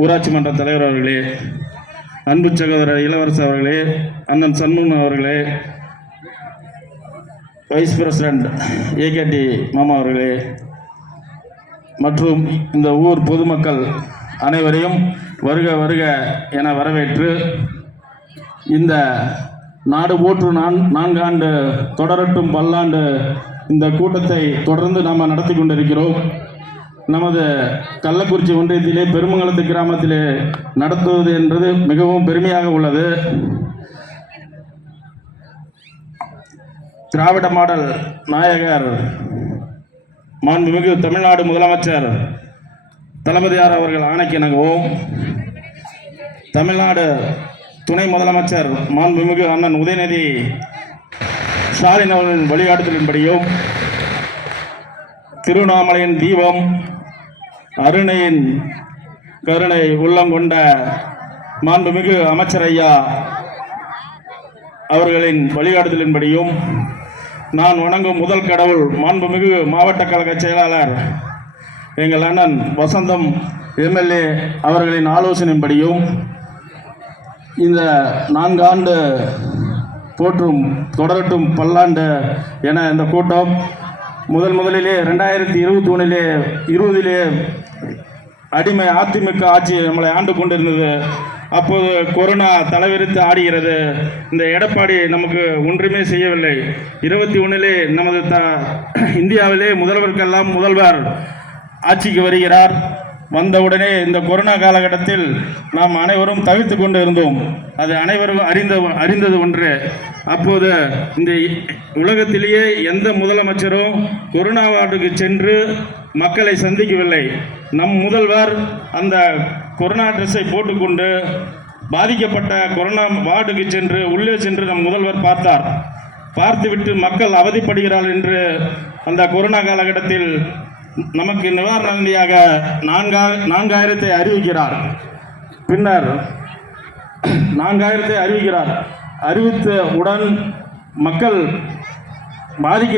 ஊராட்சி மன்ற தலைவர் அவர்களே, அன்பு சகோதரர் இளவரசர் அவர்களே, அண்ணன் சண்முகன் அவர்களே, வைஸ் பிரசிடென்ட் ஏகேடி மாமா அவர்களே மற்றும் இந்த ஊர் பொதுமக்கள் அனைவரையும் வருக வருக என வரவேற்று இந்த நாடு போற்று 4 ஆண்டு தொடரட்டும் பல்லாண்டு இந்த கூட்டத்தை தொடர்ந்து நாம் நடத்தி கொண்டிருக்கிறோம். நமது கள்ளக்குறிச்சி ஒன்றியத்திலே பெருமங்கலத்து கிராமத்திலே நடத்துவது என்பது மிகவும் பெருமையாக உள்ளது. திராவிட மாடல் நாயகர் மாண்புமிகு தமிழ்நாடு முதலமைச்சர் தளபதியார் அவர்கள் ஆணைக்கிணங்கவும், தமிழ்நாடு துணை முதலமைச்சர் மாண்புமிகு அண்ணன் உதயநிதி ஸ்டாலின் அவர்களின் வழிகாட்டுதலின்படியும், திருவண்ணாமலையின் தீபம் அருணையின் கருணை உள்ளம் கொண்ட மாண்புமிகு அமைச்சர் ஐயா அவர்களின் வழிகாட்டுதலின்படியும், நான் வணங்கும் முதல் கடவுள் மாண்புமிகு மாவட்ட கழக செயலாளர் எங்கள் அண்ணன் வசந்தம் எம்எல்ஏ அவர்களின் ஆலோசனையின்படியும் இந்த 4 ஆண்டு போற்றும் தொடரட்டும் பல்லாண்டு என இந்த கூட்டம் முதலிலே 2021 அடிமை அதிமுக ஆட்சி நம்மளை ஆண்டு கொண்டிருந்தது. அப்போது கொரோனா தலைவிரித்து ஆடுகிறது. இந்த எடப்பாடி நமக்கு ஒன்றுமே செய்யவில்லை. 21 நமது இந்தியாவிலே முதல்வருக்கெல்லாம் முதல்வர் ஆட்சிக்கு வருகிறார். வந்தவுடனே இந்த கொரோனா காலகட்டத்தில் நாம் அனைவரும் தவித்து கொண்டு இருந்தோம். அது அனைவரும் அறிந்தது ஒன்று. அப்போது இந்த உலகத்திலேயே எந்த முதலமைச்சரும் கொரோனா வார்டுக்கு சென்று மக்களை சந்திக்கவில்லை. நம் முதல்வர் அந்த கொரோனா ட்ரெஸ்ஸை போட்டுக்கொண்டு பாதிக்கப்பட்ட கொரோனா வார்டுக்கு சென்று உள்ளே சென்று நம் முதல்வர் பார்த்தார். பார்த்துவிட்டு மக்கள் அவதிப்படுகிறார்கள் என்று அந்த கொரோனா காலகட்டத்தில் நமக்கு நிவாரண நிதியாக 4000 அறிவிக்கிறார். பின்னர் 4000 அறிவிக்கிறார். அறிவித்த உடன் மக்கள் பாதிக்க